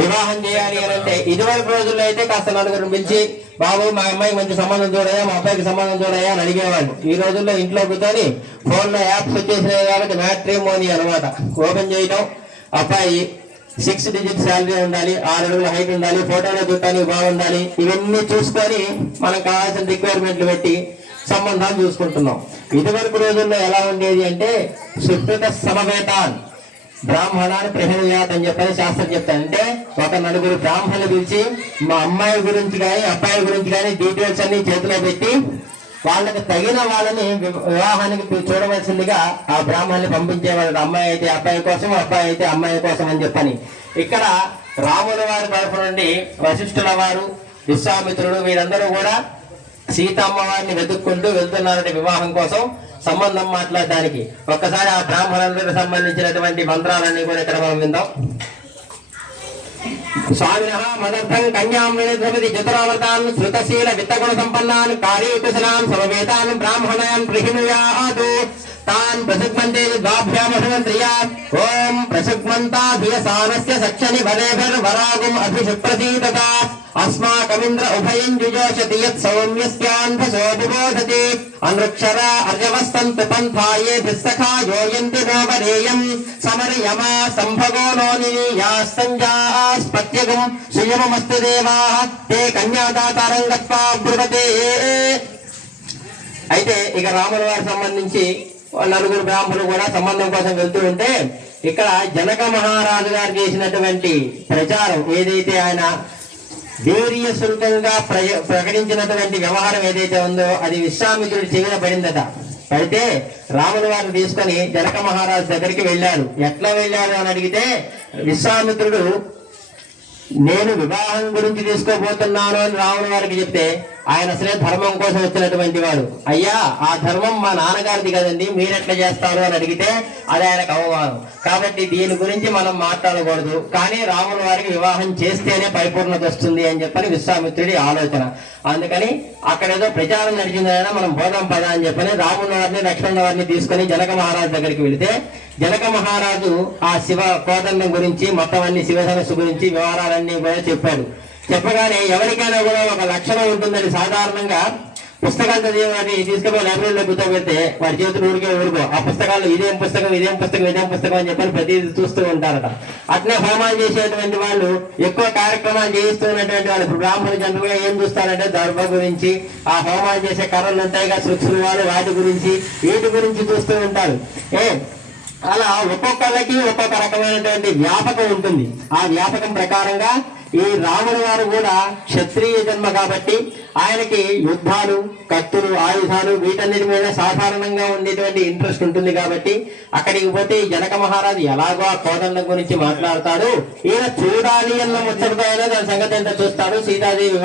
వివాహం చేయాలి అని అంటే ఇదివరకు రోజుల్లో అయితే కాస్త నలుగురు పిలిచి బాబు మా అమ్మాయికి మంచి సంబంధం చూడయా, మా అబ్బాయికి సంబంధం చూడయా అని అడిగేవాళ్ళు. ఈ రోజుల్లో ఇంట్లో కూర్చొని ఫోన్ లో యాప్స్ వచ్చేసినాయి కాబట్టి మ్యాట్రిమోనీ అనమాట. ఓపెన్ చేయటం, అబ్బాయి 6 డిజిట్ శాలరీ ఉండాలి, 6 అడుగుల హైట్ ఉండాలి, ఫోటోలో చూడటానికి బాగుండాలి, ఇవన్నీ చూసుకొని మనకు కావాల్సిన రిక్వైర్మెంట్లు పెట్టి సంబంధాలు చూసుకుంటున్నాం. ఇదివరకు రోజుల్లో ఎలా ఉండేది అంటే సుకృత సమవేతాన్ బ్రాహ్మణాన్ని ప్రహణయాత్ అని చెప్పని శాస్త్రం చెప్తాను. అంటే ఒక నలుగురు బ్రాహ్మణులు పిలిచి మా అమ్మాయి గురించి కానీ అబ్బాయి గురించి కానీ డీటెయిల్స్ అన్ని చేతిలో పెట్టి వాళ్ళకి తగిన వాళ్ళని వివాహానికి చూడవలసిందిగా ఆ బ్రాహ్మణుని పంపించేవాళ్ళు. అమ్మాయి అయితే అబ్బాయి కోసం, అబ్బాయి అయితే అమ్మాయి కోసం అని చెప్పని. ఇక్కడ రాముల వారి తరఫు నుండి వశిష్ఠుల వారు, విశ్వామిత్రుడు వీరందరూ కూడా సీతమ్మ వారిని వెతుక్కుంటూ వెళ్తున్నారంటే వివాహం కోసం సంబంధం మాట్లాడడానికి. ఒక్కసారి ఆ బ్రాహ్మణులకు సంబంధించినటువంటి మంత్రాలన్నీ కూడా ఇక్కడ మనం విందాం. స్వామినః మదర్థం కన్యాం ద్రౌపది చతురావర్తాన్ శృతశీల విత్తగుణ సంపన్నాన్ కార్యకుశలాన్ సమవేతాన్ బ్రాహ్మణాన్ ప్రహిణుయాతు తాన్ ప్రసగ్మంతే ద్వాభ్యామహంత్రియా ఓం ప్రసగ్మంతాభియసానస్య సక్షని వరేభిర్వరాగుం అభిషుప్రసీదత అస్మాకమింద్ర ఉభయం జుజోషతి యత్ సౌమ్యస్యాన్భసో విబోధతి అనృక్షరా అర్యవస్తంతు పంథాయే భిస్సఖా యోయంతి నోవరేయం సమరయమా సంభగో నోనియా సంజాస్పత్యగం సుయమమస్తు దేవాః తే కన్యాదాతారం గత్వా బ్రువతే. అయితే ఇక రాముల వారికి సంబంధించి నలుగురు బ్రాహ్మణులు కూడా సంబంధం కోసం వెళ్తూ ఉంటే ఇక్కడ జనక మహారాజు గారు చేసినటువంటి ప్రచారం ఏదైతే ఆయన వీర్య శుల్కంగా ప్రకటించినటువంటి వ్యవహారం ఏదైతే ఉందో అది విశ్వామిత్రుడి చెవిన పడిందట. పడితే రాముల వారిని తీసుకొని జనక మహారాజు దగ్గరికి వెళ్ళారు. ఎట్లా వెళ్ళారు అని అడిగితే విశ్వామిత్రుడు నేను వివాహం గురించి తీసుకోబోతున్నాను అని రాముల వారికి చెప్తే ఆయన అసలే ధర్మం కోసం వచ్చినటువంటి వాడు. అయ్యా ఆ ధర్మం మా నాన్నగారిది కదండి, మీరెట్లా చేస్తారు అని అడిగితే అది ఆయనకు అవమానం. కాబట్టి దీని గురించి మనం మాట్లాడకూడదు, కానీ రాముల వారికి వివాహం చేస్తేనే పరిపూర్ణత వస్తుంది అని చెప్పని విశ్వామిత్రుడి ఆలోచన. అందుకని అక్కడ ఏదో ప్రచారం నడిచిందైనా మనం పోదాం పదా అని చెప్పని రాముల వారిని లక్ష్మణ వారిని తీసుకుని జనక మహారాజు దగ్గరికి వెళితే జనక మహారాజు ఆ శివ కోదండం గురించి మొత్తం అన్ని శివధనస్సు గురించి వివరాలన్నీ కూడా చెప్పాడు. చెప్పగానే ఎవరికైనా కూడా ఒక లక్షణం ఉంటుందని సాధారణంగా పుస్తకాలు చదివేవాడిని తీసుకుపోయి లైబ్రరీలో కూర్చోబెడితే వాడి చేతులు ఊరుకో ఆ పుస్తకాలు ఇదేం పుస్తకం ఇదేం పుస్తకం ఇదేం పుస్తకం అని చెప్పని ప్రతిదీ చూస్తూ ఉంటారట. అట్లే హోమాలు చేసేటువంటి వాళ్ళు ఎక్కువ కార్యక్రమాలు చేయిస్తూ ఉన్నటువంటి వాళ్ళు ఇప్పుడు బ్రాహ్మణులు జనరల్గా ఏం చూస్తారంటే దర్భ గురించి, ఆ హోమాలు చేసే కర్రలు ఉంటాయిగా సృష్టి వాళ్ళు వాటి గురించి వీటి గురించి చూస్తూ ఉంటారు. అలా ఒక్కొక్కళ్ళకి ఒక్కొక్క రకమైనటువంటి వ్యాపకం ఉంటుంది. ఆ వ్యాపకం ప్రకారంగా ఈ రాముల వారు కూడా క్షత్రియ జన్మ కాబట్టి ఆయనకి యుద్ధాలు, కత్తులు, ఆయుధాలు వీటన్నిటి మీద సాధారణంగా ఉండేటువంటి ఇంట్రెస్ట్ ఉంటుంది. కాబట్టి అక్కడికి పోతే జనక మహారాజు ఎలాగో ఆ కోదండం గురించి మాట్లాడతాడు. ఈయన చూడాలి అన్న ముచ్చటతో దాని సంగతి ఎంత చూస్తాడు. సీతాదేవి